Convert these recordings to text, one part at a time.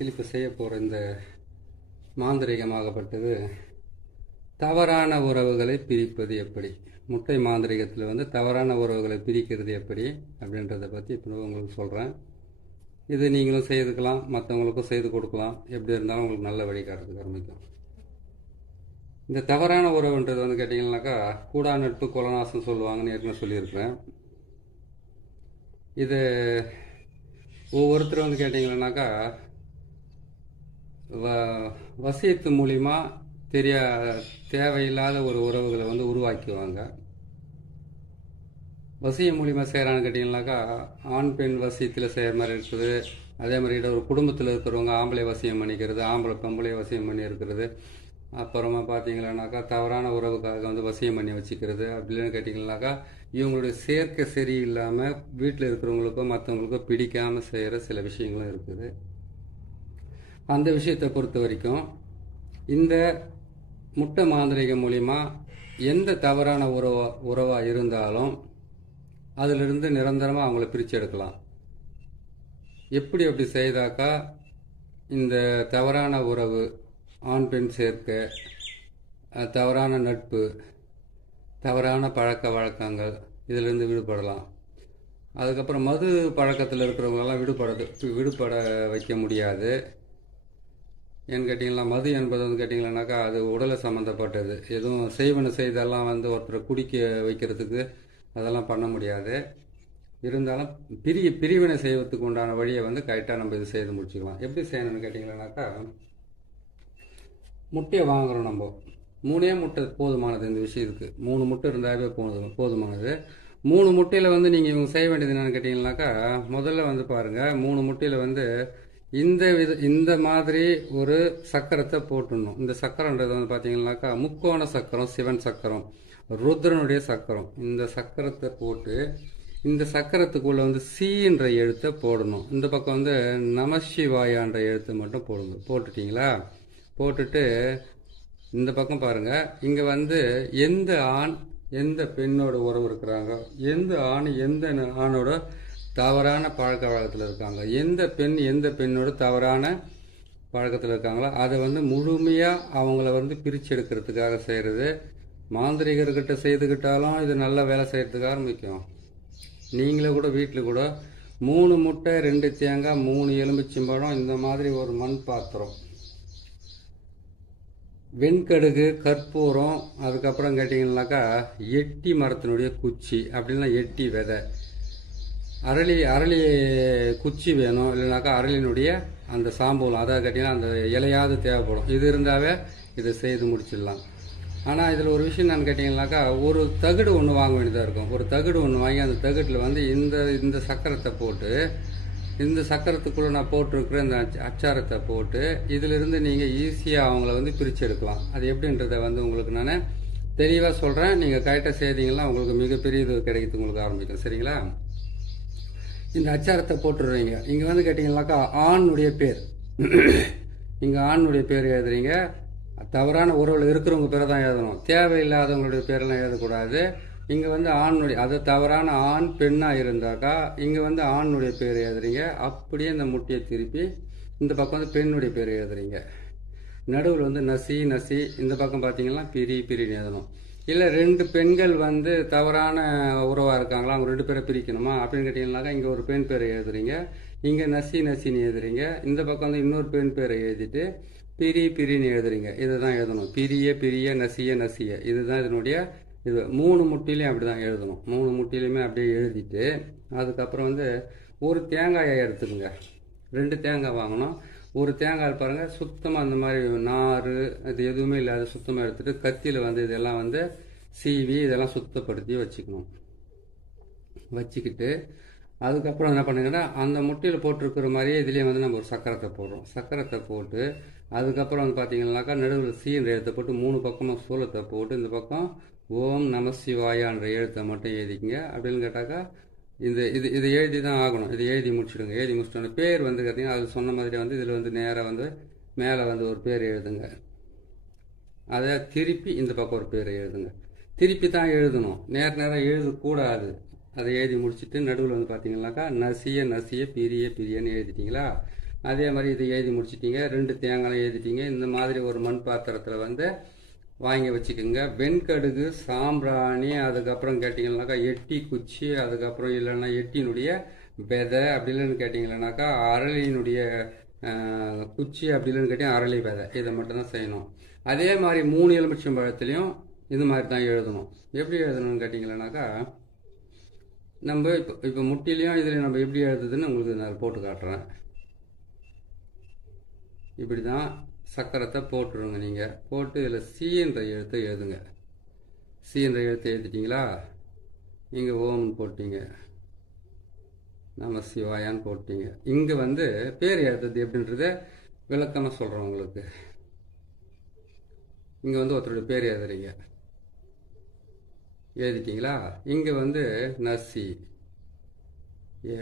மாந்திரிகத்தில் இப்போ செய்ய போகிற இந்த மாந்திரிகமாகப்பட்டது. தவறான உறவுகளை பிரிப்பது எப்படி? முட்டை மாந்திரிகத்தில் வந்து தவறான உறவுகளை பிரிக்கிறது எப்படி? அப்படின்றத பற்றி இப்போ உங்களுக்கு சொல்கிறேன் இது நீங்களும் செய்துக்கலாம் மற்றவங்களுக்கும் செய்து கொடுக்கலாம். எப்படி இருந்தாலும் உங்களுக்கு நல்ல வழிகாட்டுறதுக்கு ஆரம்பிக்கும் இந்த தவறான உறவுன்றது வந்து கேட்டிங்கன்னாக்கா கூடா நட்பு கொலநாசம் சொல்லுவாங்கன்னு ஏற்கனவே சொல்லியிருக்கிறேன். இது ஒவ்வொருத்தர் வந்து கேட்டிங்கன்னாக்கா வ வசியத்து மூலிமா தெரிய தேவையில்லாத ஒரு உறவுகளை வந்து உருவாக்குவாங்க வசியம் மூலிமா செய்கிறான்னு கேட்டிங்கனாக்கா ஆண் பெண் வசியத்தில் செய்கிற மாதிரி இருக்குது. அதே மாதிரி ஒரு குடும்பத்தில் இருக்கிறவங்க ஆம்பளை வசியம் பண்ணிக்கிறது ஆம்பளை பொம்பளை வசியம் பண்ணி இருக்கிறது. அப்புறமா பார்த்தீங்கன்னாக்கா தவறான உறவுக்காக வந்து வசியம் பண்ணி வச்சுக்கிறது. அப்படின்னு கேட்டிங்கனாக்கா இவங்களுடைய சேர்க்கை சரியில்லாமல் வீட்டில் இருக்கிறவங்களுக்கும் மற்றவங்களுக்கும் பிடிக்காமல் செய்கிற சில விஷயங்களும் இருக்குது. அந்த விஷயத்தை பொறுத்த வரைக்கும் இந்த முட்டை மாந்திரிகம் மூலிமா எந்த தவறான உறவா உறவாக இருந்தாலும் அதிலிருந்து நிரந்தரமாக அவங்கள பிரித்து எடுக்கலாம். எப்படி அப்படி செய்தாக்கா இந்த தவறான உறவு ஆண் பெண் சேர்க்கை தவறான நட்பு தவறான பழக்க வழக்கங்கள் இதிலிருந்து விடுபடலாம். அதுக்கப்புறம் மது பழக்கத்தில் இருக்கிறவங்கெல்லாம் விடுபட விடுபட வைக்க முடியாது. ஏன்னு கேட்டிங்களா மது என்பது வந்து கேட்டிங்களானாக்கா அது உடலை சம்மந்தப்பட்டது எதுவும் செய்வன செய்தெல்லாம் வந்து ஒருத்தரை குடிக்க வைக்கிறதுக்கு அதெல்லாம் பண்ண முடியாது. இருந்தாலும் பிரி பிரிவினை செய்வதற்கு உண்டான வழியை வந்து கரெக்டாக நம்ம இது செய்து முடிச்சுக்கலாம். எப்படி செய்யணும்னு கேட்டிங்களானாக்கா முட்டையை வாங்குறோம் நம்ம. மூணே முட்டை போதுமானது இந்த விஷயத்துக்கு மூணு முட்டை இருந்தாவே போதும் போதுமானது. மூணு முட்டையில் வந்து நீங்கள் இவங்க செய்ய வேண்டியது என்னென்னு கேட்டிங்கனாக்கா முதல்ல வந்து பாருங்கள் மூணு முட்டையில் வந்து இந்த வித இந்த மாதிரி ஒரு சக்கரத்தை போட்டுடணும். இந்த சக்கரன்றது வந்து பார்த்தீங்கன்னாக்கா முக்கோண சக்கரம் சிவன் சக்கரம் ருத்ரனுடைய சக்கரம். இந்த சக்கரத்தை போட்டு இந்த சக்கரத்துக்குள்ள வந்து சீன்ற எழுத்தை போடணும். இந்த பக்கம் வந்து நமசிவாயான்ற எழுத்தை மட்டும் போடணும் போட்டுட்டீங்களா? போட்டுட்டு இந்த பக்கம் பாருங்க. இங்க வந்து எந்த ஆண் எந்த பெண்ணோட உறவு இருக்கிறாங்க? எந்த ஆண் எந்த ஆணோட தவறான பழக்க வழக்கத்தில் இருக்காங்க. எந்த பெண் எந்த பெண்ணோட தவறான பழக்கத்தில் இருக்காங்களோ அதை வந்து முழுமையாக அவங்கள வந்து பிரித்து எடுக்கிறதுக்காக செய்கிறது மாந்திரிகர்கிட்ட செய்துக்கிட்டாலும் இது நல்ல வேலை செய்கிறதுக்கு ஆரம்பிக்கும். நீங்களே கூட வீட்டில் கூட மூணு முட்டை ரெண்டு தேங்காய் மூணு எலும்பிச்சம்பழம் இந்த மாதிரி ஒரு மண் பாத்திரம். வெண்கடுகு கற்பூரம் அதுக்கப்புறம் கேட்டிங்கன்னாக்கா எட்டி மரத்தினுடைய குச்சி அப்படின்னா எட்டி விதை. அரளி அரளி குச்சி வேணும் இல்லைனாக்கா அரளினுடைய அந்த சாம்பூலம் அதாவது கேட்டிங்கன்னா அந்த இலையாவது தேவைப்படும். இது இருந்தாவே இதை செய்து முடிச்சிடலாம். ஆனால் இதில் ஒரு விஷயம் என்னன்னு கேட்டிங்கனாக்கா ஒரு தகடு ஒன்று வாங்க வேண்டியதாக இருக்கும். ஒரு தகடு ஒன்று வாங்கி அந்த தகட்டில் வந்து இந்த இந்த சக்கரத்தை போட்டு இந்த சக்கரத்துக்குள்ளே நான் போட்டிருக்கிற இந்த அச்ச- அச்சாரத்தை போட்டு இதிலிருந்து நீங்கள் ஈஸியாக அவங்கள வந்து பிரித்து எடுக்கலாம் அது எப்படின்றத வந்து உங்களுக்கு நான் தெளிவாக சொல்கிறேன் நீங்கள் கரெக்டாக செய்தீங்கன்னா உங்களுக்கு மிகப்பெரிய இது கிடைக்கிறது உங்களுக்கு ஆரம்பிக்கும். சரிங்களா? இந்த அச்சாரத்தை போட்டுருவீங்க இங்கே வந்து கேட்டிங்கனாக்கா ஆணுடைய பேர். இங்கே ஆணுடைய பேர் எழுதுறீங்க. தவறான உறவில் இருக்கிறவங்க பேரை தான் எழுதணும். தேவையில்லாதவங்களுடைய பேரெல்லாம் எழுதக்கூடாது. இங்கே வந்து ஆணுடைய அது தவறான ஆண் பெண்ணாக இருந்தாக்கா இங்கே வந்து ஆணுடைய பேர் எழுதுறீங்க. அப்படியே இந்த முட்டியை திருப்பி இந்த பக்கம் வந்து பெண்ணுடைய பேர் எழுதுறீங்க. நடுவில் வந்து நசி நசி இந்த பக்கம் பார்த்தீங்கன்னா பிரி பிரின்னு எழுதணும். இல்லை ரெண்டு பெண்கள் வந்து தவறான உறவாக இருக்காங்களா? அவங்க ரெண்டு பேரை பிரிக்கணுமா? அப்படின்னு கேட்டிங்கன்னாக்கா இங்கே ஒரு பெண் பேரை எழுதுறீங்க. இங்கே நசி நசின்னு எழுதுறீங்க. இந்த பக்கம் வந்து இன்னொரு பெண் பேரை எழுதிட்டு பிரி பிரின்னு எழுதுறீங்க. இதுதான் எழுதணும். பிரிய பிரிய நசிய நசிய. இதுதான் இதனுடைய இது. மூணு முட்டிலையும் அப்படி தான் எழுதணும். மூணு முட்டிலையுமே அப்படியே எழுதிட்டு அதுக்கப்புறம் வந்து ஒரு தேங்காயை எடுத்துக்கோங்க. ரெண்டு தேங்காய் வாங்கணும். ஒரு தேங்காய் பாருங்க சுத்தமாக அந்த மாதிரி நார் அது எதுவுமே இல்லாத சுத்தமாக எடுத்துட்டு கத்தியில் வந்து இதெல்லாம் வந்து சீவி இதெல்லாம் சுத்தப்படுத்தி வச்சுக்கணும். வச்சுக்கிட்டு அதுக்கப்புறம் என்ன பண்ணுங்கன்னா அந்த முட்டையில் போட்டிருக்கிற மாதிரியே இதுலேயே வந்து நம்ம ஒரு சக்கரத்தை போடுறோம். சக்கரத்தை போட்டு அதுக்கப்புறம் வந்து பார்த்தீங்கன்னாக்கா நடுவில் சீன்ற எழுத்தை போட்டு மூணு பக்கமும் சூலத்தை போட்டு இந்த பக்கம் ஓம் நம சிவாயான்ற எழுத்தை மட்டும் எழுதிக்கங்க. அப்படின்னு கேட்டாக்கா இந்த இது இது எழுதி தான் ஆகணும். இது எழுதி முடிச்சிடுங்க. எழுதி முடிச்சிட்டோன்னே பேர் வந்து பார்த்தீங்கன்னா அது சொன்ன மாதிரி வந்து இதில் வந்து நேராக வந்து மேலே வந்து ஒரு பேர் எழுதுங்க. அதை திருப்பி இந்த பக்கம் ஒரு பேர் எழுதுங்க. திருப்பி தான் எழுதணும். நேர நேரம் எழுதக்கூடாது. அதை எழுதி முடிச்சுட்டு நடுவில் வந்து பார்த்தீங்கன்னாக்கா நசிய நசிய பிரிய பிரியன்னு எழுதிட்டீங்களா? அதே மாதிரி இதை எழுதி முடிச்சிட்டீங்க. ரெண்டு தேங்காய் எழுதிட்டீங்க. இந்த மாதிரி ஒரு மண் பாத்திரத்தில் வந்து வாங்கி வச்சுக்கோங்க. வெண்கடுகு சாம்பிராணி அதுக்கப்புறம் கேட்டிங்கன்னாக்கா எட்டி குச்சி அதுக்கப்புறம் இல்லைன்னா எட்டினுடைய விதை அப்படி இல்லைன்னு கேட்டிங்கன்னாக்கா அரளியினுடைய குச்சி அப்படி இல்லைன்னு கேட்டிங்கன்னா அரளி விதை. இதை மட்டும்தான் செய்யணும். அதே மாதிரி மூணு எலுமிச்சம் பழத்துலேயும் இது மாதிரி தான் எழுதணும். எப்படி எழுதணும்னு கேட்டிங்கன்னாக்கா நம்ம இப்போ இப்போ முட்டிலையும் இதில் நம்ம எப்படி எழுதுதுன்னு உங்களுக்கு நான் போட்டு காட்டுறேன். இப்படி தான் சக்கரத்தை போட்டுருங்க நீங்கள் போட்டு இதில் சீன்ற எழுத்தை எழுதுங்க. சீன்ற எழுத்தை எழுதிட்டிங்களா? இங்கே ஓம்னு போட்டிங்க. நம்ம சிவாயான்னு போட்டிங்க. இங்கே வந்து பேர் எழுதுறது எப்படின்றத விளக்கமாக சொல்கிறோம் உங்களுக்கு. இங்கே வந்து ஒருத்தருடைய பேர் எழுதுறீங்க. எழுதிட்டிங்களா? இங்கே வந்து நர்சி ஏ.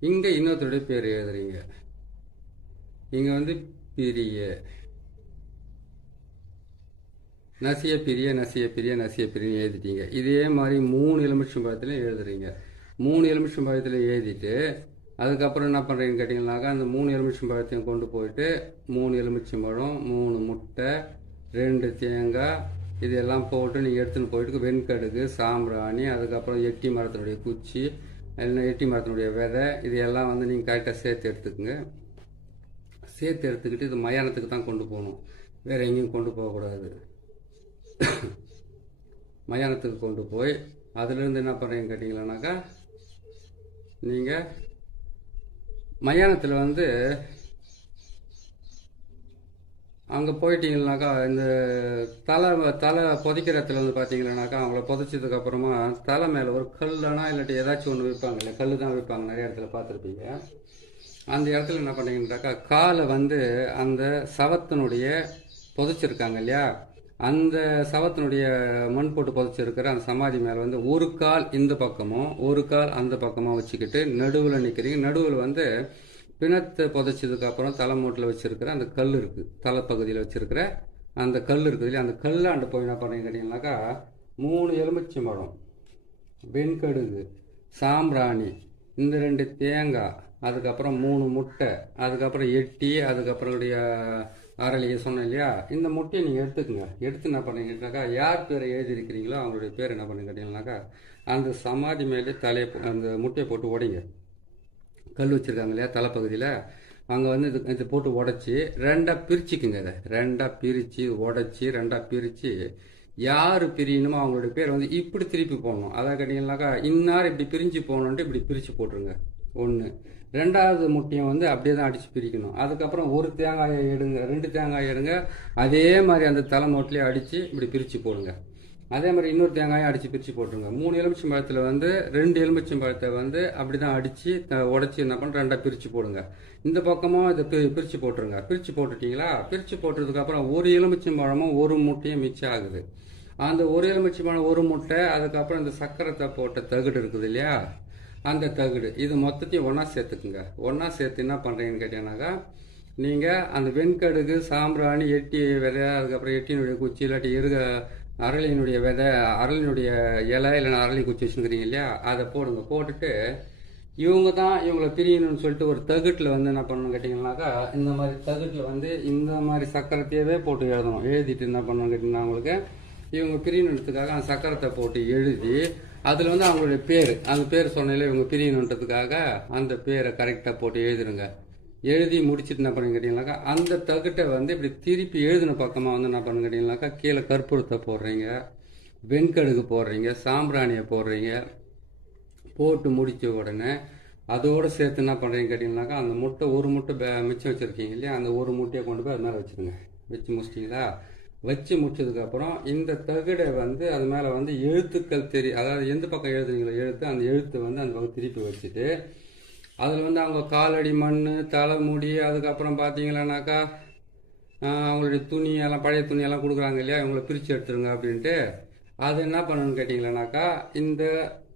இங்கே இன்னொருத்தருடைய பேர் எழுதுறீங்க. இங்கே வந்து பிரிய. நசிய பிரிய நசிய பிரிய நசிய பிரியன் எழுதிட்டீங்க. இதே மாதிரி மூணு எலுமிச்சம்பழத்துலையும் எழுதுறீங்க. மூணு எலுமிச்சம்பழத்தில் எழுதிட்டு அதுக்கப்புறம் என்ன பண்ணுறீங்கன்னு கேட்டிங்கனாக்கா அந்த மூணு எலுமிச்சம்பழத்தையும் கொண்டு போயிட்டு மூணு எலுமிச்சம்பழம் மூணு முட்டை ரெண்டு தேங்காய் இதெல்லாம் போட்டு நீங்கள் எடுத்துன்னு போயிட்டு வெண்கடுகு சாம்பிராணி அதுக்கப்புறம் எட்டி மரத்தினுடைய குச்சி இல்லைன்னா எட்டி மரத்தினுடைய விதை இது எல்லாம் வந்து நீங்கள் கரெக்டாக சேர்த்து எடுத்துக்கோங்க. சேர்த்து எடுத்துக்கிட்டு இது மயானத்துக்கு தான் கொண்டு போகணும். வேறு எங்கேயும் கொண்டு போகக்கூடாது மயானத்துக்கு கொண்டு போய் அதுலேருந்து என்ன பண்ணுறீங்க கேட்டிங்களானாக்கா நீங்கள் மயானத்தில் வந்து அங்கே போயிட்டீங்கன்னாக்கா இந்த தலை தலை புதைக்கிற இடத்துல வந்து பார்த்தீங்கன்னாக்கா அவங்கள புதைச்சதுக்கப்புறமா தலை மேலே ஒரு கல்லுனா இல்லாட்டி ஏதாச்சும் ஒன்று விற்பாங்க இல்லை கல் தான் விற்பாங்க நிறைய இடத்துல பார்த்துருப்பீங்க. அந்த இடத்துல என்ன பண்ணீங்கன்னாக்கா காலை வந்து அந்த சவத்தினுடைய புதைச்சிருக்காங்க இல்லையா? அந்த சவத்தினுடைய மண் போட்டு புதைச்சிருக்கிற அந்த சமாதி மேலே வந்து ஒரு கால் இந்த பக்கமும் ஒரு கால் அந்த பக்கமாக வச்சுக்கிட்டு நடுவில் நிற்கிறீங்க நடுவில் வந்து பிணத்தை புதைச்சதுக்கப்புறம் தலைமூட்டில் வச்சுருக்கிற அந்த கல் இருக்குது தலைப்பகுதியில் வச்சுருக்கிற அந்த கல் இருக்குது இல்லையா? அந்த கல்லாண்டு போய் என்ன பண்ணீங்க கேட்டிங்கனாக்கா மூணு எலுமிச்சை மரம் வெண்கடுகு சாம்பிராணி இந்த ரெண்டு தேங்காய் அதுக்கப்புறம் மூணு முட்டை அதுக்கப்புறம் எட்டி அதுக்கப்புறம் உடைய அரளியை சொன்னேன் இல்லையா? இந்த முட்டையை நீங்கள் எடுத்துக்கோங்க. எடுத்து என்ன பண்ணீங்கன்னாக்கா யார் பேரை எழுதியிருக்கிறீங்களோ அவங்களுடைய பேர் என்ன பண்ணுங்க கேட்டீங்கன்னாக்கா அந்த சமாதி மேலே தலையை அந்த முட்டையை போட்டு உடைங்க. கல் வச்சுருக்காங்க இல்லையா தலைப்பகுதியில். அங்கே வந்து இது இது போட்டு உடச்சி ரெண்டாக பிரிச்சுக்குங்க இதை. ரெண்டாக பிரித்து உடச்சி ரெண்டாக பிரித்து யார் பிரியணுமோ அவங்களுடைய பேர் வந்து இப்படி திருப்பி போடணும். அதான் கேட்டிங்கனாக்கா இன்னார் இப்படி பிரிஞ்சு போகணுன்ட்டு இப்படி பிரித்து போட்டுருங்க. ஒன்று ரெண்டாவது முட்டையை வந்து அப்படியே தான் அடித்து பிரிக்கணும். அதுக்கப்புறம் ஒரு தேங்காயை எடுங்க ரெண்டு தேங்காய் எடுங்க. அதே மாதிரி அந்த தலை நோட்லேயே அடித்து இப்படி பிரித்து போடுங்க. அதே மாதிரி இன்னொரு தேங்காயும் அடித்து பிரித்து போட்டுருங்க. மூணு எலுமிச்சம்பழத்தில் வந்து ரெண்டு எலுமிச்சம்பழத்தை வந்து அப்படி தான் அடித்து உடச்சி என்ன பண்ண ரெண்டாக பிரித்து போடுங்க. இந்த பக்கமும் இதை பி பிரித்து போட்டுருங்க. பிரித்து போட்டுட்டிங்களா? பிரித்து போட்டதுக்கப்புறம் ஒரு எலுமிச்சம்பழமும் ஒரு முட்டையும் மிச்சம் ஆகுது. அந்த ஒரு எலுமிச்சம்பழம் ஒரு முட்டை அதுக்கப்புறம் இந்த சக்கரத்தை போட்ட தகுடு இருக்குது இல்லையா? அந்த தகுடு. இது மொத்தத்தையும் ஒன்றா சேர்த்துக்குங்க. ஒன்றா சேர்த்து என்ன பண்ணுறீங்கன்னு கேட்டீங்கன்னாக்கா நீங்கள் அந்த வெண்கடுகு சாம்பிராணி எட்டி விதை அதுக்கப்புறம் எட்டியினுடைய குச்சி இல்லாட்டி இருக அரளியினுடைய விதை அரளியினுடைய இலை இல்லைன்னா அரளி குச்சி வச்சுருக்கிறீங்க இல்லையா அதை போடுங்க. போட்டுட்டு இவங்க தான் இவங்களை பிரியணும்னு சொல்லிட்டு ஒரு தகுட்டில் வந்து என்ன பண்ணணும் கேட்டிங்கன்னாக்கா இந்த மாதிரி தகுட்டில் வந்து இந்த மாதிரி சக்கரத்தையவே போட்டு எழுதணும். எழுதிட்டு என்ன பண்ணணும் கேட்டிங்கன்னா அவங்களுக்கு இவங்க பிரியணுன்றதுக்காக அந்த சக்கரத்தை போட்டு எழுதி அதில் வந்து அவங்களுடைய பேர். அந்த பேர் சொன்னதில் இவங்க பிரியணுன்றதுக்காக அந்த பேரை கரெக்டாக போட்டு எழுதிடுங்க எழுதி முடிச்சிட்டு என்ன பண்ணுங்க கேட்டிங்கனாக்கா அந்த தகுட்டை வந்து இப்படி திருப்பி எழுதின பக்கமாக வந்து என்ன பண்ணுங்க கேட்டிங்கனாக்கா கீழே கற்பூரத்தை போடுறீங்க வெண்கடுகு போடுறீங்க சாம்பிராணியை போடுறீங்க போட்டு முடித்த உடனே அதோடு சேர்த்து என்ன பண்ணுறீங்க கேட்டிங்கனாக்கா அந்த முட்டை ஒரு முட்டை பே- மிச்சம் வச்சுருக்கீங்க இல்லையா அந்த ஒரு முட்டையை கொண்டு போய் அது மேலே வச்சுருங்க. வச்சு முடிச்சிட்டிங்களா? வச்சு முடிச்சதுக்கப்புறம் இந்த தகடை வந்து அது மேலே வந்து எழுத்துக்கள் தெரியும் அதாவது எந்த பக்கம் எழுதுனீங்களோ எழுத்து அந்த எழுத்து வந்து அந்த பக்கம் திருப்பி வச்சுட்டு அதில் வந்து அவங்க காலடி மண் தலைமுடி அதுக்கப்புறம் பார்த்தீங்களானாக்கா அவங்களுடைய துணி எல்லாம் பழைய துணி எல்லாம் கொடுக்குறாங்க இல்லையா இவங்களை பிரித்து எடுத்துருங்க அப்படின்ட்டு அது என்ன பண்ணணும்னு கேட்டிங்களானாக்கா இந்த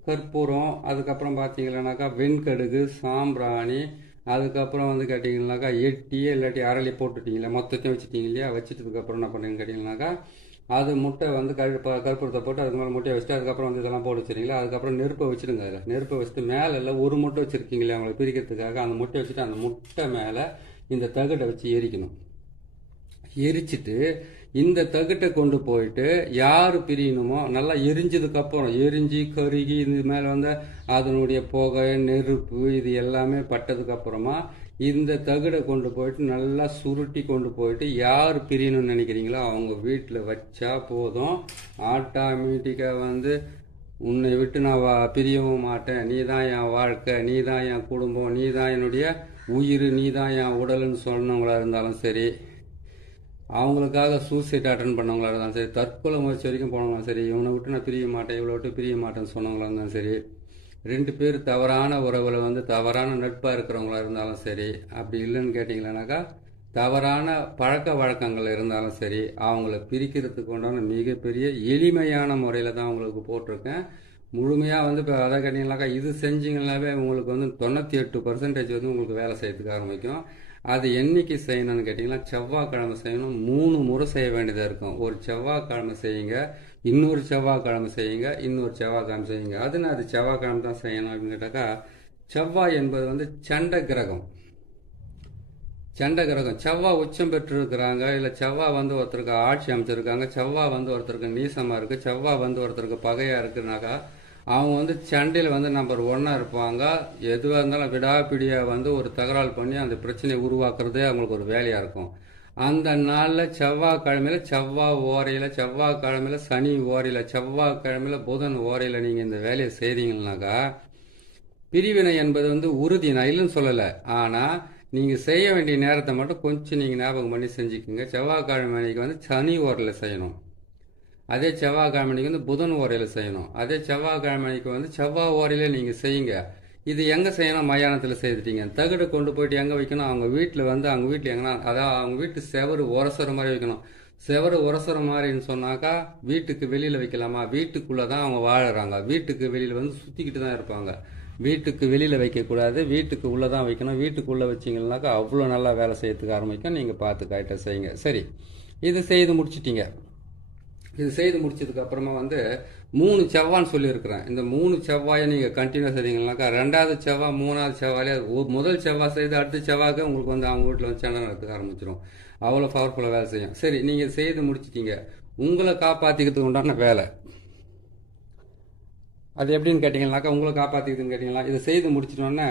கற்பூரம் அதுக்கப்புறம் பார்த்தீங்களானாக்கா வெண்கடுகு சாம்பிராணி அதுக்கப்புறம் வந்து கேட்டிங்கனாக்கா எட்டி இல்லாட்டி அரளி போட்டுட்டீங்களா மொத்தத்தையும் வச்சுட்டீங்க இல்லையா? வச்சுட்டதுக்கப்புறம் என்ன பண்ணுறீங்கன்னு கேட்டிங்கனாக்கா அது முட்டை வந்து கரு ப- கற்பூரத்தை போட்டு அதுக்கு மேலே முட்டையை வச்சுட்டு அதுக்கப்புறம் வந்து இதெல்லாம் போட்டு வச்சுருங்களா அதுக்கப்புறம் நெருப்பை வச்சுருங்க அதில். நெருப்பை வச்சுட்டு மேலே எல்லாம் ஒரு முட்டை வச்சுருக்கீங்களே அவங்களை பிரிக்கிறதுக்காக அந்த முட்டை வச்சுட்டு அந்த முட்டை மேலே இந்த தகட்டை வச்சு எரிக்கணும். எரிச்சிட்டு இந்த தகட்டை கொண்டு போயிட்டு யார் பிரியணுமோ நல்லா எரிஞ்சதுக்கு அப்புறம் எரிஞ்சு கருகி இது மேலே வந்து அதனுடைய புகை நெருப்பு இது எல்லாமே பட்டதுக்கு அப்புறமா இந்த தகடை கொண்டு போயிட்டு நல்லா சுருட்டி கொண்டு போயிட்டு யார் பிரியணும்னு நினைக்கிறீங்களோ அவங்க வீட்டில் வச்சா போதும். ஆட்டோமேட்டிக்காக வந்து உன்னை விட்டு நான் வா பிரியவும் மாட்டேன். நீ தான் என் வாழ்க்கை நீ தான் என் குடும்பம் நீ தான் என்னுடைய உயிர் நீ தான் என் உடல்னு சொன்னவங்களா இருந்தாலும் சரி அவங்களுக்காக சூசைட் அட்டன் பண்ணவங்களா இருந்தாலும் சரி. தற்கொலை முயற்சி வரைக்கும் போனவங்களும் சரி. இவனை விட்டு நான் பிரிய மாட்டேன் இவ்வளோ விட்டு பிரிய மாட்டேன்னு சொன்னவங்களா இருந்தாலும் சரி. ரெண்டு பேர் தவறான உறவில் வந்து தவறான நட்பாக இருக்கிறவங்களா இருந்தாலும் சரி. அப்படி இல்லைன்னு கேட்டிங்களானாக்கா தவறான பழக்க வழக்கங்கள் இருந்தாலும் சரி அவங்கள பிரிக்கிறதுக்கு உண்டான மிகப்பெரிய எளிமையான முறையில் தான் உங்களுக்கு போட்டிருக்கேன். முழுமையாக வந்து இப்போ அதை கேட்டிங்கனாக்கா இது செஞ்சீங்கன்னாவே உங்களுக்கு வந்து தொண்ணூற்றி எட்டு பர்சன்டேஜ் வந்து உங்களுக்கு வேலை செய்யறதுக்கு ஆரம்பிக்கும். அது என்னைக்கு செய்யணும்னு கேட்டிங்கன்னா செவ்வாய்க்கிழமை செய்யணும். மூணு முறை செய்ய வேண்டியதாக இருக்கும். ஒரு செவ்வாய்க்கிழமை செய்யுங்க இன்னொரு செவ்வாய்க்கிழமை செய்யுங்க இன்னொரு செவ்வாய்க்கிழமை செய்யுங்க. அது நான் அது செவ்வாய்க்கிழமை தான் செய்யணும் அப்படின்னு கேட்டாக்கா செவ்வாய் என்பது வந்து சண்ட கிரகம். சண்ட கிரகம். செவ்வாய் உச்சம் பெற்றிருக்கிறாங்க இல்லை செவ்வாய் வந்து ஒருத்தருக்கு ஆட்சி அமைச்சிருக்காங்க செவ்வாய் வந்து ஒருத்தருக்கு நீசமாக இருக்குது செவ்வாய் வந்து ஒருத்தருக்கு பகையாக இருக்குனாக்கா அவங்க வந்து சண்டையில் வந்து நம்பர் ஒன்னாக இருப்பாங்க. எதுவாக இருந்தாலும் விடாப்பிடியாக வந்து ஒரு தகராறு பண்ணி அந்த பிரச்சனையை உருவாக்குறதே அவங்களுக்கு ஒரு வேலையாக இருக்கும். அந்த நாளில் செவ்வாய்க்கிழமையில் செவ்வாய் ஓரையில் செவ்வாய்க்கிழமையில் சனி ஓரையில் செவ்வாய்க்கிழமையில் புதன் ஓரையில் நீங்கள் இந்த வேலையை செய்கிறீங்கன்னாக்கா பிரிவினை என்பது வந்து உறுதி. நான் இல்லைன்னு சொல்லலை. ஆனால் நீங்கள் செய்ய வேண்டிய நேரத்தை மட்டும் கொஞ்சம் நீங்கள் ஞாபகம் பண்ணி செஞ்சுக்கோங்க. செவ்வாய்க்கிழமை அன்னைக்கு வந்து சனி ஓரில் செய்யணும். அதே செவ்வாய்க்கிழமை அன்னைக்கு வந்து புதன் ஓரையில் செய்யணும். அதே செவ்வாய்க்கிழமை வந்து செவ்வாய் ஓரையில் நீங்கள் செய்யுங்க. இது எங்கே செய்யணும்? மயானத்தில் செய்துட்டீங்க. தகடு கொண்டு போயிட்டு எங்கே வைக்கணும்? அவங்க வீட்டில் வந்து அவங்க வீட்டில் எங்கன்னா அதாவது அவங்க வீட்டு செவரு உரசுற மாதிரி வைக்கணும். செவரு உரசுற மாதிரின்னு சொன்னாக்கா வீட்டுக்கு வெளியில் வைக்கலாமா? வீட்டுக்குள்ளே தான் அவங்க வாழுறாங்க. வீட்டுக்கு வெளியில் வந்து சுற்றிக்கிட்டு தான் இருப்பாங்க. வீட்டுக்கு வெளியில் வைக்கக்கூடாது. வீட்டுக்கு உள்ளே தான் வைக்கணும். வீட்டுக்குள்ளே வச்சிங்கன்னாக்கா அவ்வளோ நல்லா வேலை செய்யறதுக்கு ஆரம்பிக்கும். நீங்கள் பார்த்து கரெக்டாக செய்யுங்க. சரி. இது செய்து முடிச்சிட்டீங்க. இது செய்து முடிச்சதுக்கு அப்புறமா வந்து மூணு செவ்வான்னு சொல்லியிருக்கிறேன். இந்த மூணு செவ்வாயை நீங்கள் கண்டினியூஸ் செய்தீங்கன்னாக்கா ரெண்டாவது செவ்வாய் மூணாவது செவ்வாயிலே முதல் செவ்வாய் செய்து அடுத்த செவ்வாய்க்கு உங்களுக்கு வந்து அவங்க வீட்டில் வந்து சண்டை நடத்துக்க ஆரம்பிச்சிடும் அவ்வளோ பவர்ஃபுல்லாக வேலை செய்யும். சரி நீங்கள் செய்து முடிச்சிட்டீங்க. உங்களை காப்பாற்றிக்கிறதுக்கு உண்டான வேலை. அது எப்படின்னு கேட்டிங்கனாக்கா உங்களை காப்பாற்றிக்குதுன்னு கேட்டிங்களா இதை செய்து முடிச்சிட்டோன்னே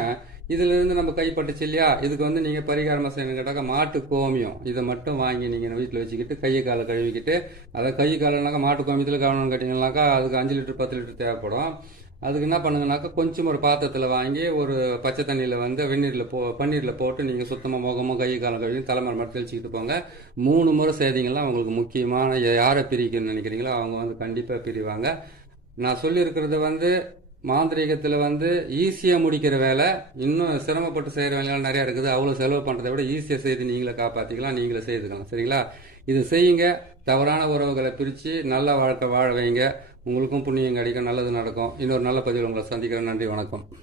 இதிலிருந்து நம்ம கைப்பட்டுச்சு இல்லையா? இதுக்கு வந்து நீங்கள் பரிகாரமாக செய்யணும் கேட்டாக்கா மாட்டு கோமியம். இதை மட்டும் வாங்கி நீங்கள் வீட்டில் வச்சுக்கிட்டு கையை காலை கழுவிக்கிட்டு அதை கை காலனாக்கா மாட்டு கோமியத்தில் கவனம் கேட்டிங்கனாக்கா அதுக்கு அஞ்சு லிட்டர் பத்து லிட்டர் தேவைப்படும். அதுக்கு என்ன பண்ணுங்கனாக்கா கொஞ்சம் ஒரு பாத்திரத்தில் வாங்கி ஒரு பச்சை தண்ணியில் வந்து வெந்நீரில் போ பன்னீரில் போட்டு நீங்கள் சுத்தமாக முகமும் கை காலம் கழுவி தலைமுறை மட்டும் தெளிச்சிக்கிட்டு போங்க. மூணு முறை செய்தீங்கன்னா உங்களுக்கு முக்கியமான யாரை பிரிக்கணும்னு நினைக்கிறீங்களோ அவங்க வந்து கண்டிப்பாக பிரிவாங்க. நான் சொல்லியிருக்கிறது வந்து மாந்திரீகத்தில் வந்து ஈஸியாக முடிக்கிற வேலை இன்னும் சிரமப்பட்டு செய்கிற வேலைகள் நிறையா இருக்குது. அவ்வளோ செலவு பண்ணுறதை விட ஈஸியாக செய்து நீங்களே காப்பாற்றிக்கலாம் நீங்களே செய்துக்கலாம். சரிங்களா? இது செய்யுங்க. தவறான உறவுகளை பிரித்து நல்ல வாழ்க்கை வாழ வைங்க. உங்களுக்கும் புண்ணியம் கிடைக்கும் நல்லது நடக்கும். இன்னொரு நல்ல பதிவில் உங்களை சந்திக்கிறேன். நன்றி வணக்கம்.